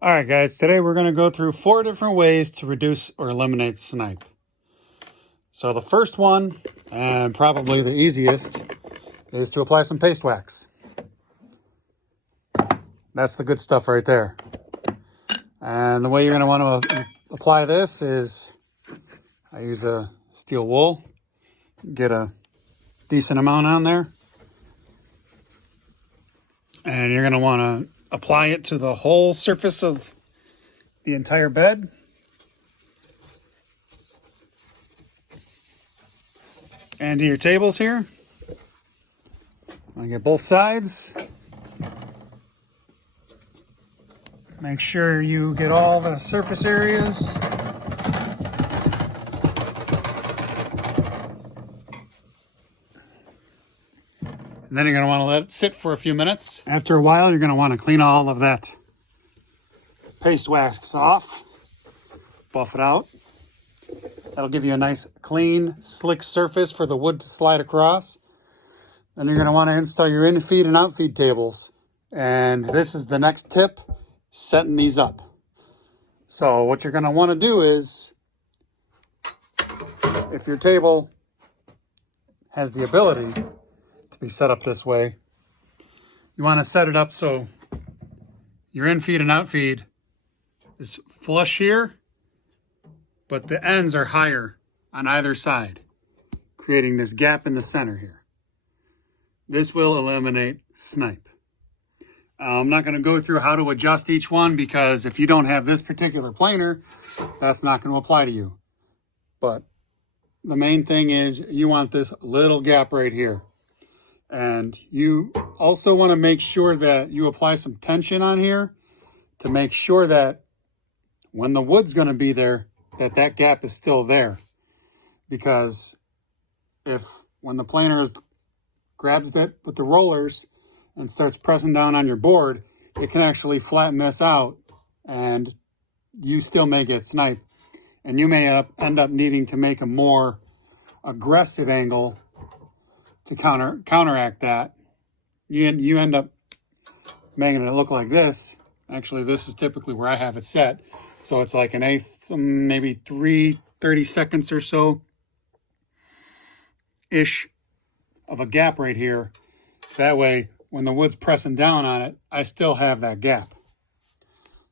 All right, guys, today we're going to go through 4 different ways to reduce or eliminate snipe. So the first one, and probably the easiest, is to apply some paste wax. That's the good stuff right there. And the way you're going to want to apply this is, I use a steel wool, get a decent amount on there. And you're going to want to apply it to the whole surface of the entire bed. And to your tables here. I get both sides. Make sure you get all the surface areas. And then you're going to want to let it sit for a few minutes. After a while, you're going to want to clean all of that paste wax off. Buff it out. That'll give you a nice, clean, slick surface for the wood to slide across. Then you're going to want to install your in-feed and out-feed tables. And this is the next tip, setting these up. So what you're going to want to do is, if your table has the ability to be set up this way, you want to set it up so your in-feed and out-feed is flush here, but the ends are higher on either side, creating this gap in the center here. This will eliminate snipe. I'm not going to go through how to adjust each one because if you don't have this particular planer, that's not going to apply to you. But the main thing is you want this little gap right here. And you also want to make sure that you apply some tension on here to make sure that when the wood's going to be there, that gap is still there. Because when the planer grabs that with the rollers and starts pressing down on your board, it can actually flatten this out and you still may get snipe. And you may end up needing to make a more aggressive angle to counteract that. You end up making it look like this. Actually, this is typically where I have it set. So it's like an eighth, maybe 30 seconds or so ish of a gap right here. That way, when the wood's pressing down on it, I still have that gap.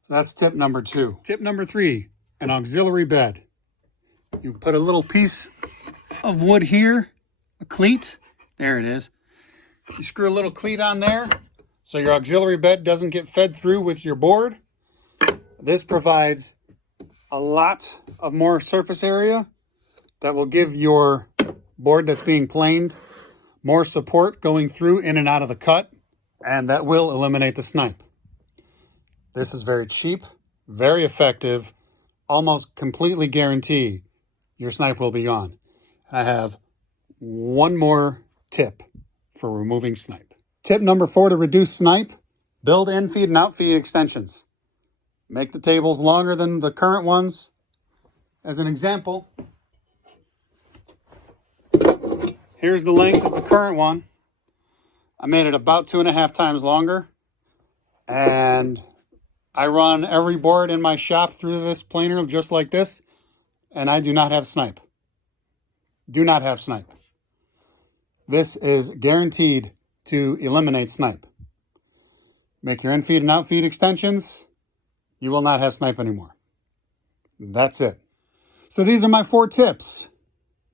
So that's tip number 2. Tip number 3, an auxiliary bed. You put a little piece of wood here, a cleat. There it is. You screw a little cleat on there so your auxiliary bed doesn't get fed through with your board. This provides a lot of more surface area that will give your board that's being planed more support going through in and out of the cut, and that will eliminate the snipe. This is very cheap, very effective, almost completely guarantee your snipe will be gone. I have one more tip for removing snipe. Tip number 4 to reduce snipe, build in-feed and out-feed extensions. Make the tables longer than the current ones. As an example, here's the length of the current one. I made it about 2.5 times longer. And I run every board in my shop through this planer just like this. And I do not have snipe. Do not have snipe. This is guaranteed to eliminate snipe. Make your in-feed and out-feed extensions. You will not have snipe anymore. That's it. So these are my 4 tips.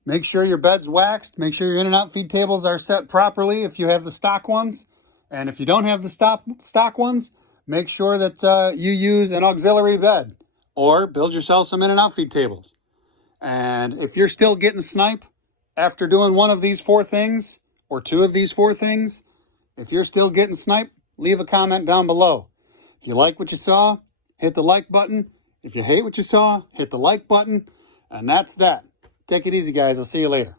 Make sure your bed's waxed. Make sure your in and out feed tables are set properly if you have the stock ones. And if you don't have the stock ones, make sure that you use an auxiliary bed or build yourself some in and out feed tables. And if you're still getting snipe after doing one of these 4 things or 2 of these 4 things, if you're still getting snipe, leave a comment down below. If you like what you saw, hit the like button. If you hate what you saw, hit the like button. And that's that. Take it easy, guys. I'll see you later.